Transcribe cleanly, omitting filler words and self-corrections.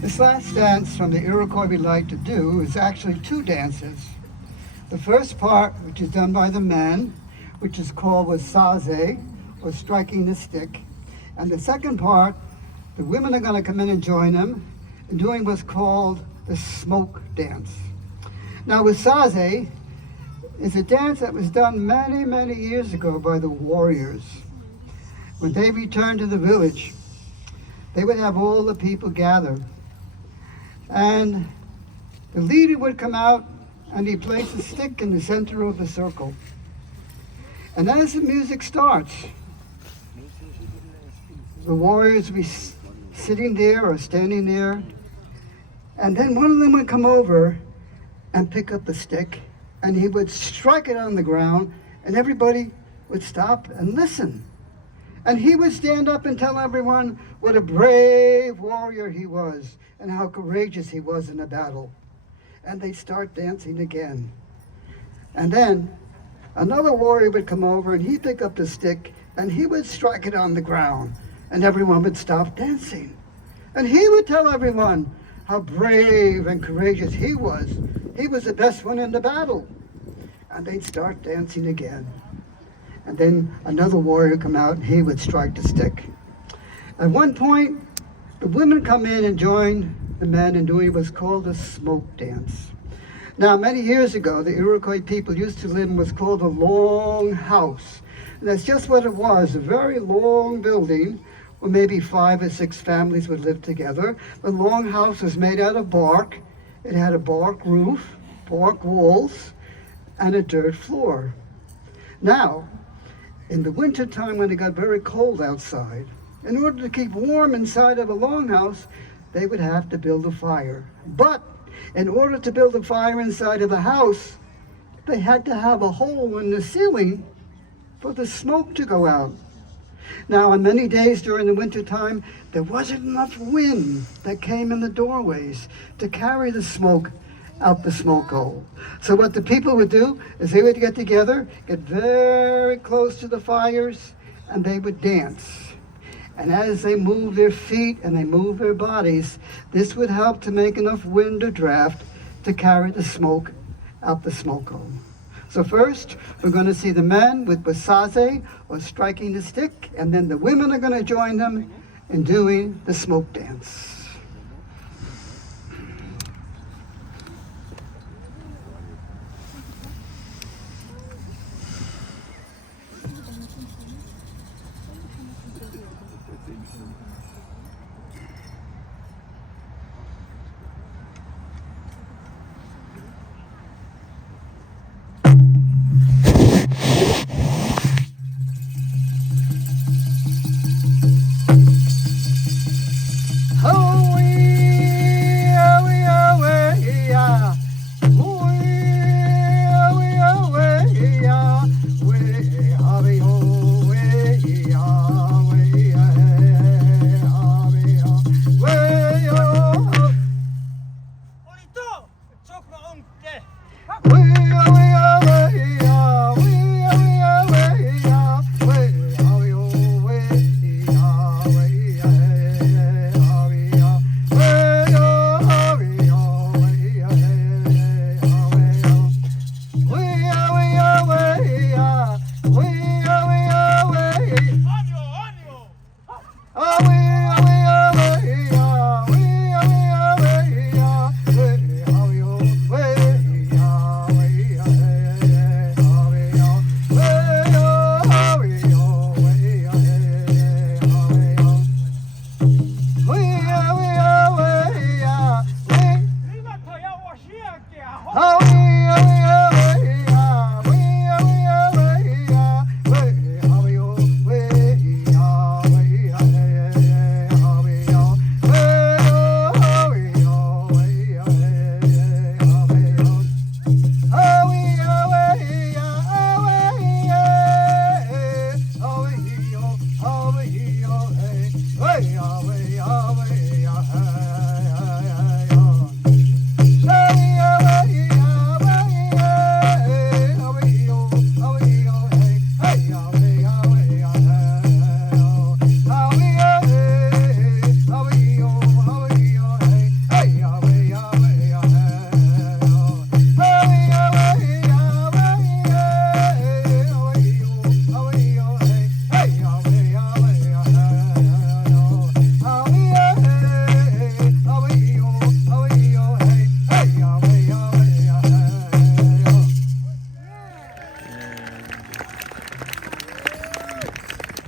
This last dance from the Iroquois we like to do is actually two dances. The first part, which is done by the men, which is called wasaze, or striking the stick. And the second part, the women are going to come in and join them in doing what's called the smoke dance. Now, wasaze is a dance that was done many, many years ago by the warriors. When they returned to the village, they would have all the people gather. And the leader would come out and he'd place a stick in the center of the circle. And as the music starts, the warriors would be sitting there or standing there. And then one of them would come over and pick up the stick and he would strike it on the ground and everybody would stop and listen. And he would stand up and tell everyone what a brave warrior he was and how courageous he was in a battle. And they'd start dancing again. And then another warrior would come over and he'd pick up the stick and he would strike it on the ground and everyone would stop dancing. And he would tell everyone how brave and courageous he was. He was the best one in the battle. And they'd start dancing again. And then another warrior would come out and he would strike the stick. At one point, the women come in and join the men in doing what's called a smoke dance. Now, many years ago, the Iroquois people used to live in what's called a long house. And that's just what it was, a very long building where maybe 5 or 6 families would live together. The long house was made out of bark. It had a bark roof, bark walls, and a dirt floor. Now, in the winter time when it got very cold outside, in order to keep warm inside of a longhouse, they would have to build a fire. But in order to build a fire inside of the house, they had to have a hole in the ceiling for the smoke to go out. Now, on many days during the winter time, there wasn't enough wind that came in the doorways to carry the smoke out the smoke hole. So what the people would do is they would get together, get very close to the fires, and they would dance. And as they moved their feet and they moved their bodies, this would help to make enough wind or draft to carry the smoke out the smoke hole. So first, we're going to see the men with wasaze, or striking the stick, and then the women are going to join them in doing the smoke dance.